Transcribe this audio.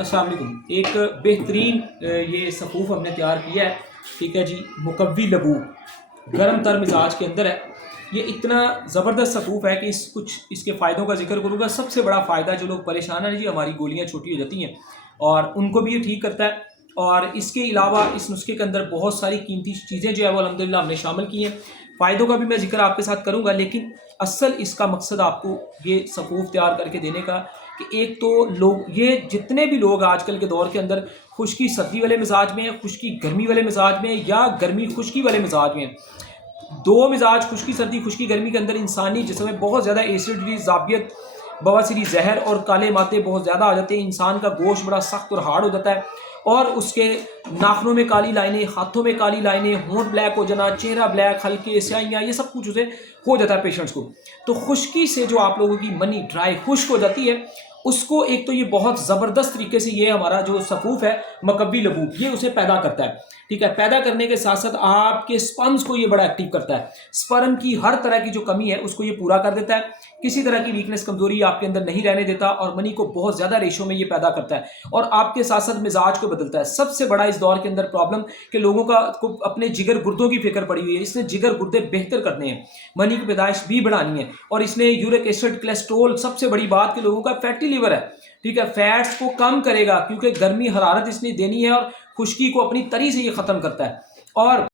السلام علیکم۔ ایک بہترین یہ سفوف ہم نے تیار کیا ہے، ٹھیک ہے جی، مقوی لبو گرم تر مزاج کے اندر ہے۔ یہ اتنا زبردست سفوف ہے کہ اس کے فائدوں کا ذکر کروں گا۔ سب سے بڑا فائدہ جو لوگ پریشان ہیں جی، ہماری گولیاں چھوٹی ہو جاتی ہیں اور ان کو بھی یہ ٹھیک کرتا ہے۔ اور اس کے علاوہ اس نسخے کے اندر بہت ساری قیمتی چیزیں جو ہے وہ الحمدللہ ہم نے شامل کی ہیں۔ فائدوں کا بھی میں ذکر آپ کے ساتھ کروں گا، لیکن اصل اس کا مقصد آپ کو یہ سفوف تیار کر کے دینے کا کہ ایک تو لوگ، یہ جتنے بھی لوگ آج کل کے دور کے اندر خشکی سردی والے مزاج میں ہیں، خشکی گرمی والے مزاج میں ہیں، یا گرمی خشکی والے مزاج میں ہیں، دو مزاج خشکی سردی خشکی گرمی کے اندر انسانی جسم میں بہت زیادہ ایسیڈیٹی، ذابیت، بواسیری زہر اور کالے مادے بہت زیادہ آ جاتے ہیں۔ انسان کا گوشت بڑا سخت اور ہارڈ ہو جاتا ہے، اور اس کے ناخنوں میں کالی لائنیں، ہاتھوں میں کالی لائنیں، ہونٹ بلیک ہو جانا، چہرہ بلیک، ہلکے سیاہیاں، یہ سب کچھ اسے ہو جاتا ہے پیشنٹس کو۔ تو خشکی سے جو آپ لوگوں کی منی ڈرائی خشک ہو جاتی ہے، اس کو ایک تو یہ بہت زبردست طریقے سے یہ ہمارا جو سفوف ہے مقوی لبوب، یہ اسے پیدا کرتا ہے، ٹھیک ہے۔ پیدا کرنے کے ساتھ ساتھ آپ کے سپرمز کو یہ بڑا ایکٹیو کرتا ہے۔ سپرم کی ہر طرح کی جو کمی ہے اس کو یہ پورا کر دیتا ہے، کسی طرح کی ویکنس کمزوری آپ کے اندر نہیں رہنے دیتا، اور منی کو بہت زیادہ ریشو میں یہ پیدا کرتا ہے، اور آپ کے ساتھ ساتھ مزاج کو بدلتا ہے۔ سب سے بڑا اس دور کے اندر پرابلم کہ لوگوں کو اپنے جگر گردوں کی فکر پڑی ہوئی ہے۔ اس نے جگر گردے بہتر کرنے ہیں، منی کی پیدائش بھی بڑھانی ہے، اور اس نے یورک ایسڈ، کولیسٹرول، سب سے بڑی بات کہ لوگوں کا فیٹی لیور ہے، ٹھیک ہے، فیٹس کو کم کرے گا، کیونکہ گرمی حرارت اس نے دینی ہے، اور خشکی کو اپنی تری سے یہ ختم کرتا ہے۔ اور